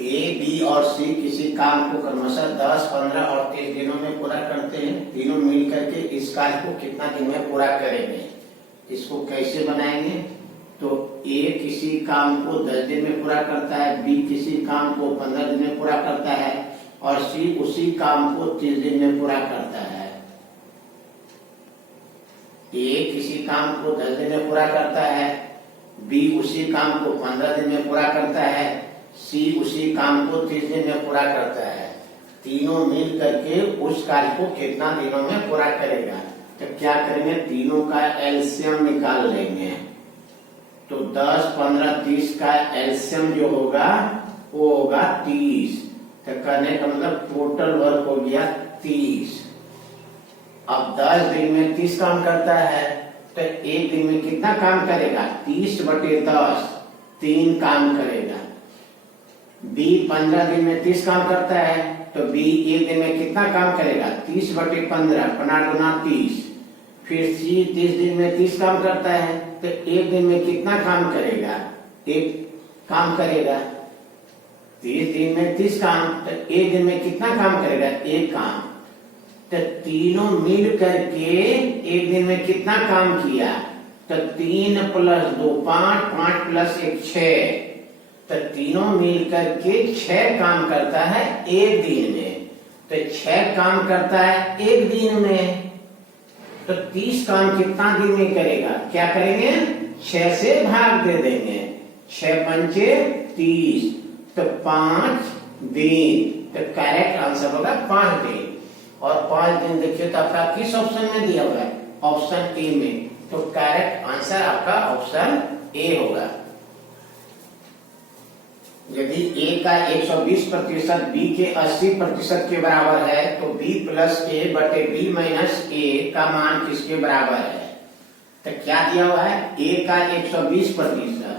ए, B और सी किसी काम को क्रमशः 10, 15 और 30 दिनों में पूरा करते हैं। तीनों मिल करके इस कार्य को कितना दिन में पूरा करेंगे, इसको कैसे बनाएंगे? तो ए किसी काम को 10 दिन में पूरा करता है, बी किसी काम को 15 दिन में पूरा करता है और सी उसी काम को 30 दिन में पूरा करता है। ए किसी काम को 10 दिन में पूरा करता है, बी उसी काम को 15 दिन में पूरा करता है, सी उसी काम को 30 दिन में पूरा करता है। तीनों मिल करके उस कार्य को कितना दिनों में पूरा करेगा? तो क्या करेंगे, तीनों का एलसीएम निकाल लेंगे। तो 10, 15, 30 का एलसीएम जो होगा वो होगा 30। तो करने का मतलब टोटल वर्क हो गया 30। अब 10 दिन में 30 काम करता है तो एक दिन में कितना काम करेगा? 30/10 3 काम करेगा। बी 15 दिन में 30 काम करता है तो बी एक दिन में कितना काम करेगा? 30/15 15 30। फिर सी 30 दिन में 30 काम करता है तो एक दिन में कितना काम करेगा? एक काम करेगा। 30 दिन में 30 काम तो एक दिन में कितना काम करेगा? एक काम। तो तीनों मिल करके एक दिन में कितना काम किया? तो 3 + 2 5, 5 + 1 6। तो तीनों मिल करके 6 काम करता है एक दिन में। तो 6 काम करता है एक दिन में, तो 30 काम कितना दिन में करेगा? क्या करेंगे? 6 से भाग दे देंगे। 6 पंचे 30 तो 5 दिन। तो करेक्ट आंसर होगा 5 दिन। और 5 दिन देखिए तो आपका किस ऑप्शन में दिया हुआ है? ऑप्शन ए में। तो करेक्ट आंसर आपका ऑप्शन ए होगा। यदि ए का 120%, बी के 80% के बराबर है तो b + a/b - a का मान किसके बराबर है? तो क्या दिया हुआ है? ए का 120%,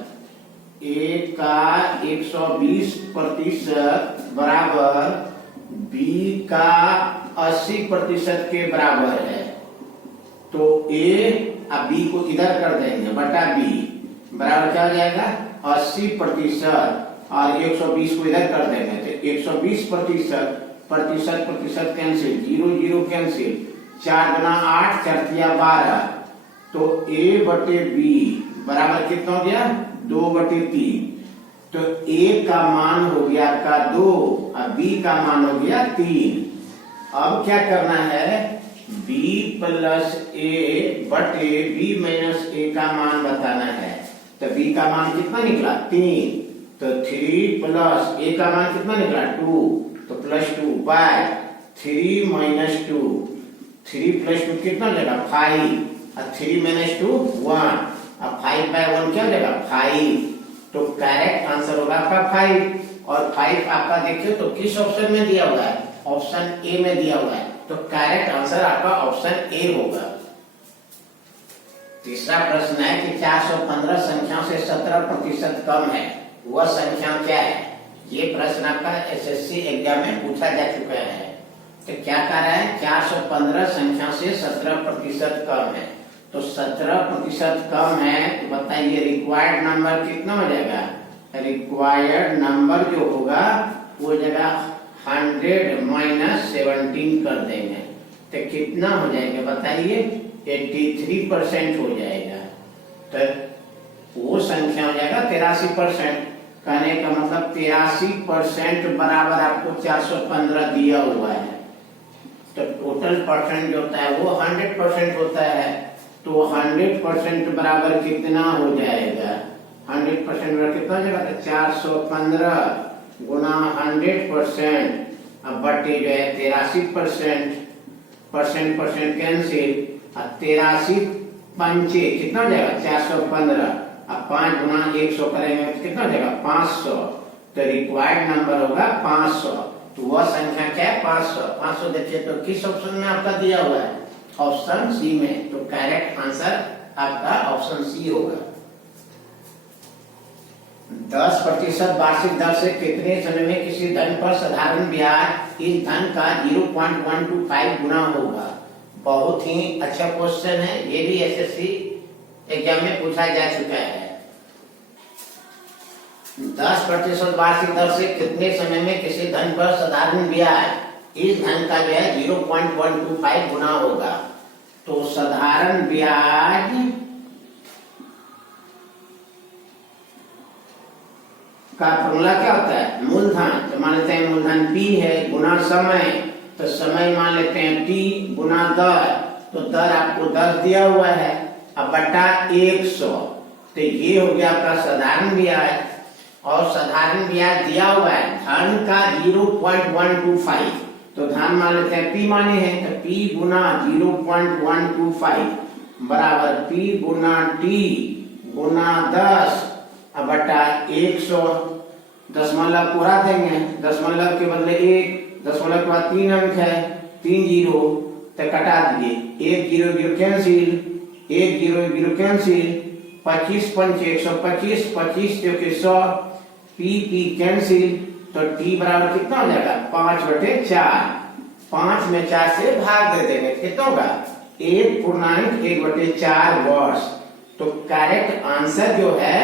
ए का 120% बराबर बी का 80% के बराबर है। तो ए अब बी को इधर कर देंगे बटा बी बराबर क्या हो जाएगा? 80% और 120 को इधर कर देंगे तो 120%, प्रतिशत कैंसिल, 0 0 कैंसिल, 4 × 8 4 12। तो a/b बराबर कितना हो गया? 2/3। तो a का मान हो गया आपका 2 और b का मान हो गया 3। अब क्या करना है? b + a/b - a का मान बताना है। तो b का मान कितना निकला? 3। तो 3 + a का मान कितना निकला? 2। तो +2 बाय 3 - 2। 3 + 2 कितना लेगा? 5 और 3 - 2 1 और 5/1 क्या लेगा? 5। तो करेक्ट आंसर होगा आपका 5। और 5 आपका देखिए तो किस ऑप्शन में दिया हुआ है? ऑप्शन ए में दिया हुआ है। तो करेक्ट आंसर आपका ऑप्शन ए होगा। तीसरा प्रश्न है कि 415 संख्याओं से 17% कम है, वह संख्या क्या है? ये प्रश्न आपका एसएससी एग्जाम में पूछा जा चुका है। तो क्या कह रहा है? 415 संख्या से 17% कम है। तो 17% कम है तो बताइए रिक्वायर्ड नंबर कितना हो जाएगा? रिक्वायर्ड नंबर जो होगा वो जगह 100 - 17 कर देंगे तो कितना हो जाएगा बताइए? 83% हो जाएगा। तो वो संख्या हो जाएगा 83%। कहने का मतलब 83% बराबर आपको 415 दिया हुआ है। तो टोटल परसेंट जो होता है वो 100% होता है। तो 100% बराबर कितना हो जाएगा? 100% बराबर कितना हो जाएगा? 415 गुना 100% अब बटे जो है 83%, परसेंट कैंसिल और 83 पंचे कितना हो जाएगा? 415। अब 5 × 100 करेंगे तो कितना हो जाएगा? 500। तो रिक्वायर्ड नंबर होगा 500। तो वह संख्या क्या है? 500। 500 देखिए तो किस ऑप्शन में आपका दिया हुआ है? ऑप्शन सी में। तो करेक्ट आंसर आपका ऑप्शन सी होगा। 10% वार्षिक दर से कितने समय में किसी धन पर साधारण ब्याज इस धन का 0.125 गुना होगा? बहुत ही अच्छा क्वेश्चन है। ये भी एसएससी एग्जाम में पूछा जा चुका है। 10% वार्षिक दर से कितने समय में किसी धन पर साधारण ब्याज इस धन का जो है 0.125 गुना होगा। तो साधारण ब्याज का फॉर्मूला क्या होता है? मूलधन, तो मान लेते हैं मूलधन P है गुना समय, तो समय मान लेते हैं T गुना दर, तो दर आपको 10 दिया हुआ है, अब बटा 100, तो ये हो गया आपका साधारण ब्याज। और साधारण ब्याज दिया हुआ है धन का 0.125, तो धन मान लेते हैं P माने हैं, तो P गुना 0.125 बराबर P गुना T गुना 10 अब बटा 100। दशमलव पूरा देंगे, दशमलव के बदले 1, दशमलव के बाद 3 अंक है, 3 जीरो, तो कटा दीजिए, 1 zero zero cancel, 1 zero zero cancel, 25 पंचे 125, 25 चौके 100, पी कैंसिल, तो टी बराबर कितना हो जाएगा? 5/4, 5 में 4 से भाग दे देंगे, कितना होगा? 1.1/4 वर्ष। तो करेक्ट आंसर जो है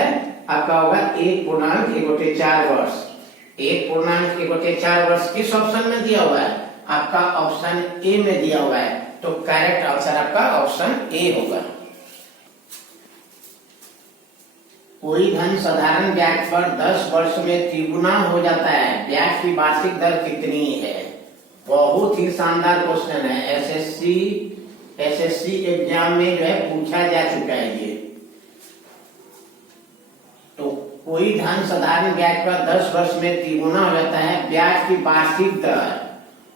आपका होगा 1.1/4 वर्ष। 1.1/4 वर्ष किस ऑप्शन में दिया हुआ है? आपका ऑप्शन ए में दिया हुआ है, तो करेक्ट आंसर आपका ऑप्शन ए होगा। कोई धन साधारण ब्याज पर 10 वर्ष में त्रिगुना हो जाता है, ब्याज की वार्षिक दर कितनी है? बहुत ही शानदार क्वेश्चन है, एसएससी एग्जाम में जो है पूछा जा चुका है ये। तो कोई धन साधारण ब्याज पर 10 वर्ष में त्रिगुना हो जाता है, ब्याज की वार्षिक दर,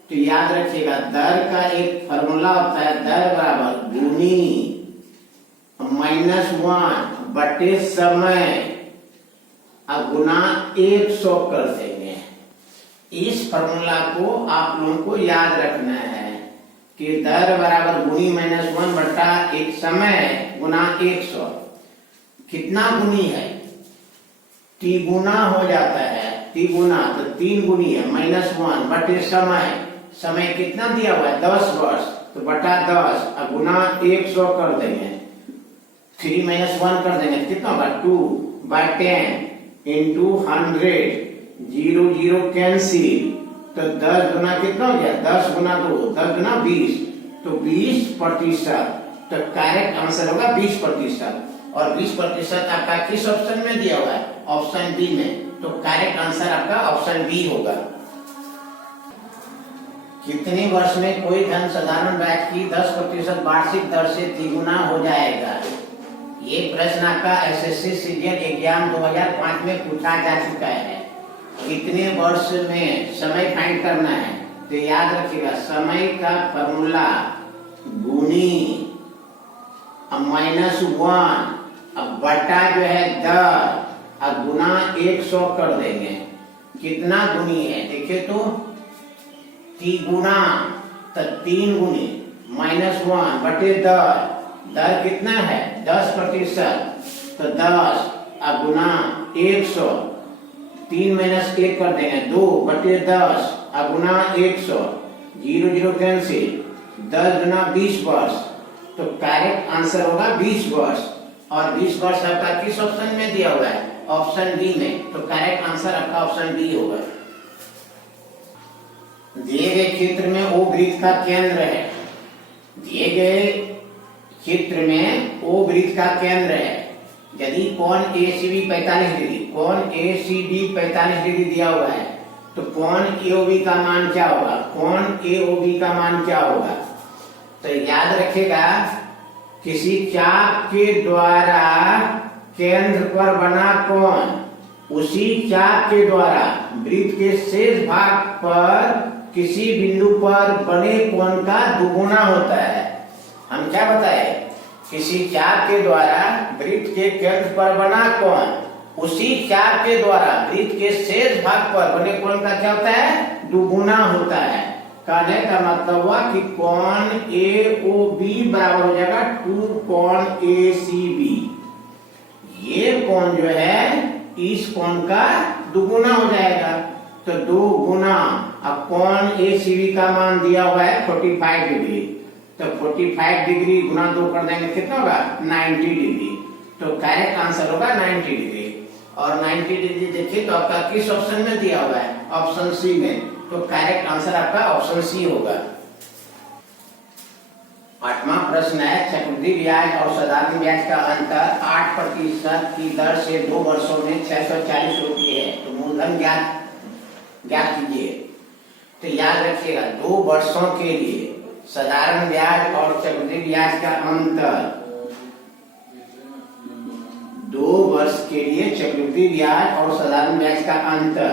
तो याद रखिएगा दर का एक फॉर्मूला होता है, दर बराबर गुनी -1 बटे समय गुना 100 कर देंगे। इस फॉर्मूला को आप लोगों को याद रखना है कि दर बराबर गुनी -1 बटा एक समय गुना 100। कितना गुनी है? तिगुना हो जाता है, तिगुना, तो 3 गुनी है, -1 बटे समय, समय कितना दिया हुआ है? 10 वर्ष, तो बटा 10 गुना 100 कर देंगे, 3 - 1 कर देंगे, कितना होगा? 2/10 इंटू 100, 0 0 कैंसिल, तो 10 गुना कितना हो गया? 10 गुना 2, 10 गुना 20, तो 20%। तो करेक्ट आंसर होगा 20%। और 20% आपका किस ऑप्शन में दिया हुआ है? ऑप्शन बी में, तो करेक्ट आंसर आपका ऑप्शन बी होगा। कितने वर्ष में कोई धन साधारण ब्याज की 10% वार्षिक दर से द्विगुना हो जाएगा? ये प्रश्न आपका एसएससी सीजीएल एग्जाम 2005 में पूछा जा चुका है। कितने वर्ष में समय फाइंड करना है? तो याद रखिएगा समय का फॉर्मूला गुनी -1 अब बटा जो है दर गुना 100 कर देंगे। कितना गुनी है देखिए, तो तिगुना, तो 3 गुनी -1 बटे दर कितना है? 10%, तो 10 गुना 100, 3 - 1 कर देंगे, 2/10 गुना 100, 0 0 कैंसिल, 10 गुना 20 वर्ष, तो करेक्ट आंसर होगा 20 वर्ष। और 20 वर्ष आपका किस ऑप्शन में दिया हुआ है? ऑप्शन बी में, तो करेक्ट आंसर आपका ऑप्शन बी होगा। दिए गए चित्र में ओ वृत्त का केंद्र है, दिए गए चित्र में ओ वृत्त का केंद्र है। यदि कोण एसीबी 45 डिग्री, कोण एसीडी 45 डिग्री दिया हुआ है, तो कोण एओबी का मान क्या होगा? कोण एओबी का मान क्या होगा? तो याद रखिएगा, किसी चाप के द्वारा केंद्र पर बना कोण उसी चाप के द्वारा वृत्त के शेष भाग पर किसी बिंदु पर बने कोण का दुगुना होता है। हम क्या बताए? किसी चाप के द्वारा वृत्त के केंद्र पर बना कोण उसी चाप के द्वारा वृत्त के शेष भाग पर बने कोण का क्या होता है? दुगुना होता है। कहने का मतलब हुआ कि कोण एओबी बराबर हो जाएगा 2 कोण एसीबी। ये कोण जो है इस कोण का दुगुना हो जाएगा, तो 2 गुना, अब कोण एसीबी का मान दिया हुआ है 45 डिग्री, तो 45 डिग्री गुना 2 कर देंगे, कितना होगा? 90 डिग्री। तो करेक्ट आंसर होगा 90 डिग्री। और 90 डिग्री देखिए तो आपका किस ऑप्शन में दिया हुआ है? ऑप्शन सी में। तो करेक्ट आंसर आपका ऑप्शन सी होगा। 8वां प्रश्न है, चक्रवृद्धि ब्याज और साधारण ब्याज का अंतर 8% की दर से 2 वर्षों में 640 रुपये है। तो मूलधन ज्ञात कीजिए। तो याद रखिएगा 2 वर्षों के लिए साधारण ब्याज और चक्रवृद्धि ब्याज का अंतर, 2 वर्ष के लिए चक्रवृद्धि ब्याज और साधारण ब्याज का अंतर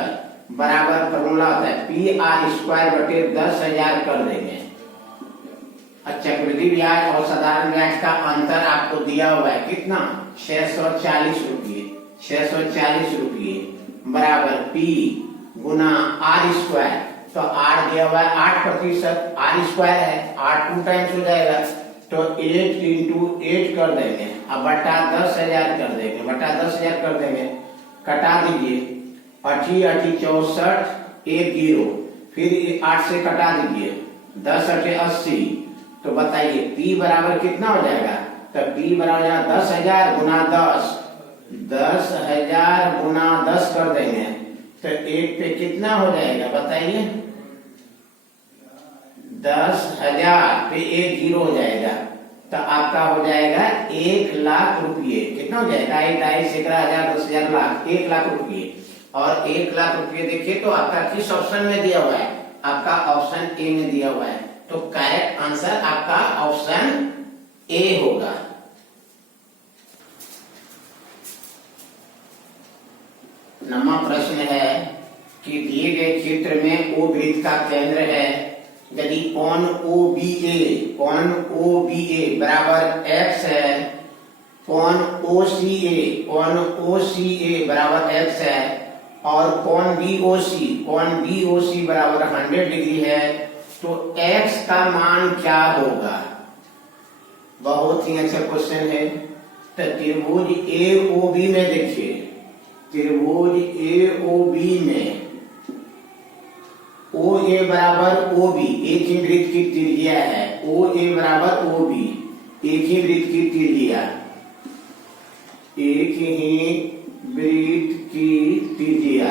बराबर फॉर्मूला होता है PR² 10,000 कर देंगे। चक्रवृद्धि ब्याज और साधारण ब्याज का अंतर आपको दिया हुआ है कितना? 640 रुपये। 640 रुपये बराबर P गुना R²। तो R दिया हुआ है 8%, R² है, 8 2 टाइम्स हो जाएगा। तो 8 × 8 कर देंगे, अब बटा 10,000 कर देंगे, बटा 10,000 कर देंगे। कटा दीजिए, 8 8 64, 1 0, फिर 8 से कटा दीजिए, 10 8 80। तो बताइए P बराबर कितना हो जाएगा? तो P बराबर 10,000 गुना 10, 10,000 गुना 10 कर देंगे। तो 1 पे कितना हो जाएगा बताइए? 10,000 पे 1 0 हो जाएगा। तो आपका हो जाएगा 1 लाख रुपये। कितना हो जाएगा? 2 11 1000 10,000 लाख, 1 लाख रुपये। और 1 लाख रुपये देखिए तो आपका किस ऑप्शन में दिया हुआ है? आपका ऑप्शन ए में दिया हुआ है। तो करेक्ट आंसर आपका ऑप्शन ए होगा। नवा प्रश्न है कि दिए गए चित्र में O वृत्त का केंद्र है। यदि कोण OBA बराबर x है, कोण OCA बराबर x है, और कोण BOC बराबर 100 डिग्री है, तो x का मान क्या होगा? बहुत ही अच्छा क्वेश्चन है। तो त्रिभुज AOB में देखिए, त्रिभुज AOB में OA बराबर OB, एक ही वृत्त की त्रिज्या है। OA बराबर OB, एक ही वृत्त की त्रिज्या, एक ही वृत्त की त्रिज्या,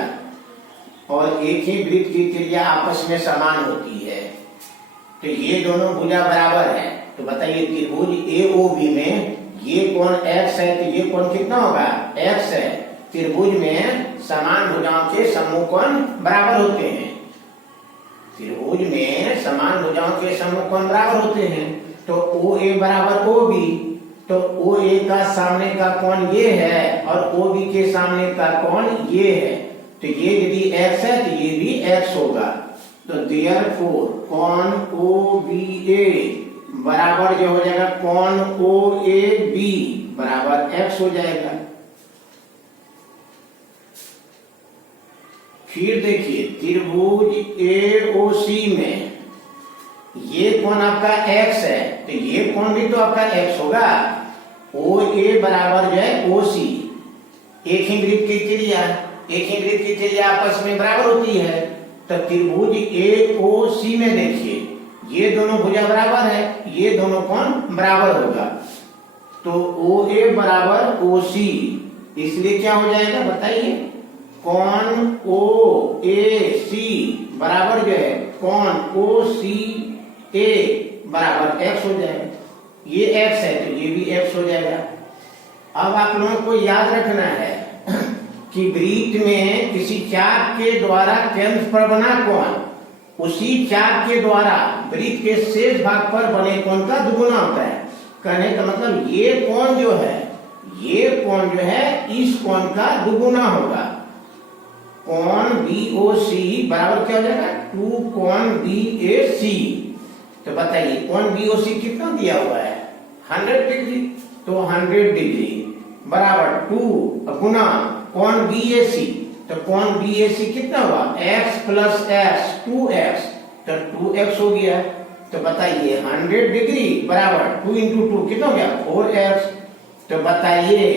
और एक ही वृत्त की त्रिज्या आपस में समान होती है। तो ये दोनों भुजा बराबर है। तो बताइए त्रिभुज AOB में ये कोण x है, तो ये कोण कितना होगा? x है। त्रिभुज में समान भुजाओं के समूह कोण बराबर होते हैं। त्रिभुज में समान भुजाओं के समूह कोण बराबर होते हैं। तो OA बराबर OB, तो OA का सामने का कोण ये है और OB के सामने का कोण ये है। तो ये यदि x है तो ये भी x होगा। तो देयरफॉर कोण OBA बराबर जो हो जाएगा कोण OAB बराबर x हो जाएगा। फिर देखिए त्रिभुज AOC में ये कोण आपका x है, तो ये कोण भी तो आपका x होगा। OA बराबर जो है OC, एक ही वृत्त की त्रिज्या, एक ही वृत्त की त्रिज्या आपस में बराबर होती है। तो त्रिभुज AOC में देखिए ये दोनों भुजा बराबर है, ये दोनों कोण बराबर होगा। तो OA बराबर OC, इसलिए क्या हो जाएगा बताइए? कोण OAC बराबर जो है कोण OCA बराबर x हो जाएगा। ये x है तो ये भी x हो जाएगा। अब आप लोगों को याद रखना है कि वृत्त में किसी चाप के द्वारा केंद्र पर बना कोण उसी चाप के द्वारा वृत्त के शेष भाग पर बने कोण का दुगुना होता है। कहने का मतलब ये कोण जो है, ये कोण जो है इस कोण का दुगुना होगा। कोण BOC बराबर क्या हो जाएगा? 2 कोण BAC। तो बताइए कोण BOC कितना दिया हुआ है? 100 डिग्री। तो 100 डिग्री बराबर 2 गुना कोण BAC, तो कोण BAC कितना हुआ? x प्लस x 2x, तो 2x हो गया। तो बताइए 100 डिग्री बराबर 2 × 2 कितना हो गया? 4x। तो बताइए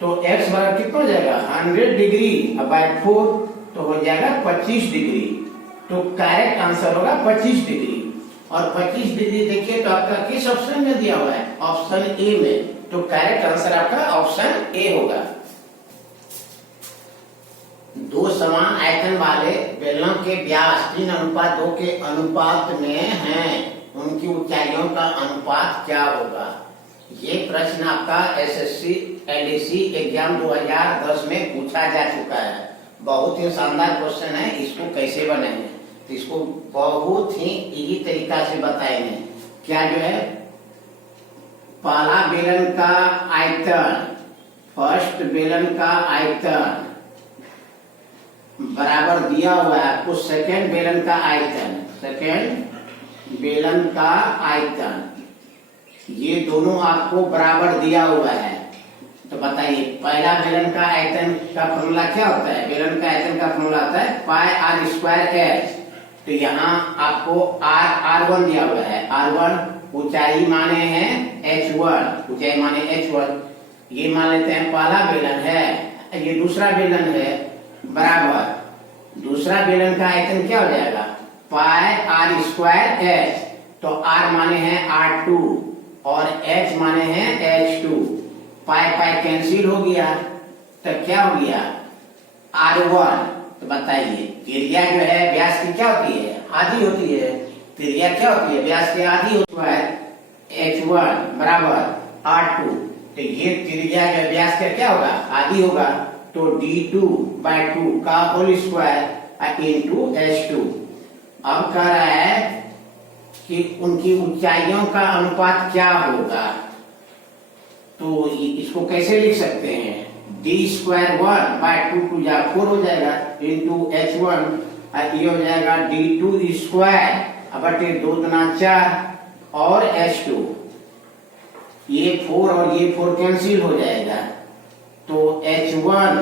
तो x बराबर कितना हो जाएगा? 100 डिग्री बाय 4, तो हो जाएगा 25 डिग्री। तो करेक्ट आंसर होगा 25 डिग्री। और 25 डिग्री देखिए तो आपका किस ऑप्शन में दिया हुआ है? ऑप्शन ए में। तो करेक्ट आंसर आपका ऑप्शन ए होगा। दो समान आयतन वाले बेलनों के व्यास 3:2 के अनुपात में हैं, उनकी ऊंचाइयों का अनुपात क्या होगा। ये प्रश्न आपका एसएससी एलडीसी एग्जाम 2010 में पूछा जा चुका है। बहुत ही शानदार क्वेश्चन है। इसको कैसे बनाएंगे, तो इसको बहुत ही इजी तरीका से बताएंगे। क्या जो है, पहला बेलन का आयतन, फर्स्ट बेलन का आयतन बराबर दिया हुआ है आपको सेकेंड बेलन का आयतन, सेकेंड बेलन का आयतन, ये दोनों आपको बराबर दिया हुआ है। तो बताइए पहला बेलन का आयतन का फॉर्मूला क्या होता है। बेलन का आयतन का फॉर्मूला होता है पाई आर स्क्वायर एच। तो यहाँ आपको R1 दिया हुआ है। R1 ऊंचाई माने हैं H1, ऊंचाई माने H1। ये मान लेते हैं पहला बेलन है, ये दूसरा बेलन है, बराबर दूसरा बेलन का आयतन क्या हो जाएगा, पाई आर स्क्वायर एच। तो R माने हैं R2 और H माने हैं H2। पाई पाई कैंसिल हो गया, तो क्या हो गया R1। तो बताइए त्रिज्या जो है व्यास की क्या होती है, आधी होती है। त्रिज्या क्या होती है, व्यास की आधी होती है, H1 बराबर R2। तो ये त्रिज्या जो व्यास का क्या होगा, आधी होगा। तो D2/2 का होल स्क्वायर इंटू H2। अब कह रहा है कि उनकी ऊंचाइयों का अनुपात क्या होगा। तो इसको कैसे लिख सकते हैं, D² 1/2 2 जा 4 हो जाएगा इंटू H1, ये हो जाएगा D2² बटे 2 दूना 4 और H2। ये 4 और ये 4 कैंसिल हो जाएगा। तो H1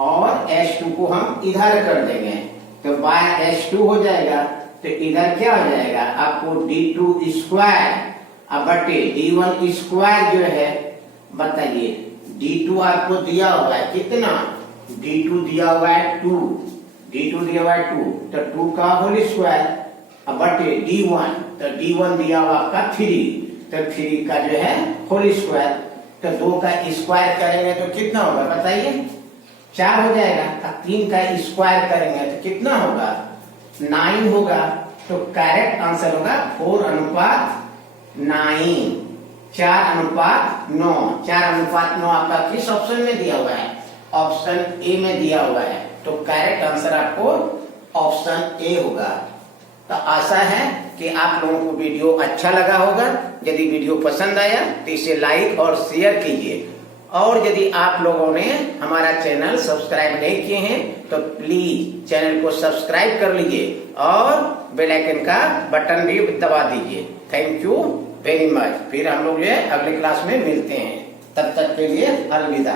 और H2 को हम इधर कर देंगे, तो बाय H2 हो जाएगा। तो इधर क्या हो जाएगा आपको D2² बटे D1² जो है, बताइए D2 आपको दिया हुआ है कितना, D2 दिया हुआ है 2, D2 दिया हुआ है 2, तो 2 का होल स्क्वायर बटे D1, तो D1 दिया हुआ आपका 3, तो 3 का जो है होल स्क्वायर। तो 2 का स्क्वायर करेंगे तो कितना होगा बताइए, 4 हो जाएगा। 3 का स्क्वायर करेंगे तो कितना होगा, 9 होगा। तो करेक्ट आंसर होगा 4:9, 4:9। 4:9 आपका किस ऑप्शन में दिया हुआ है, ऑप्शन ए में दिया हुआ है। तो करेक्ट आंसर आपको ऑप्शन ए होगा। तो आशा है कि आप लोगों को वीडियो अच्छा लगा होगा। यदि वीडियो पसंद आया तो इसे लाइक और शेयर कीजिए। और यदि आप लोगों ने हमारा चैनल सब्सक्राइब नहीं किए हैं तो प्लीज चैनल को सब्सक्राइब कर लीजिए और बेल आइकन का बटन भी दबा दीजिए। Thank you very much. फिर हम लोग जो है अगले क्लास में मिलते हैं, तब तक के लिए अलविदा।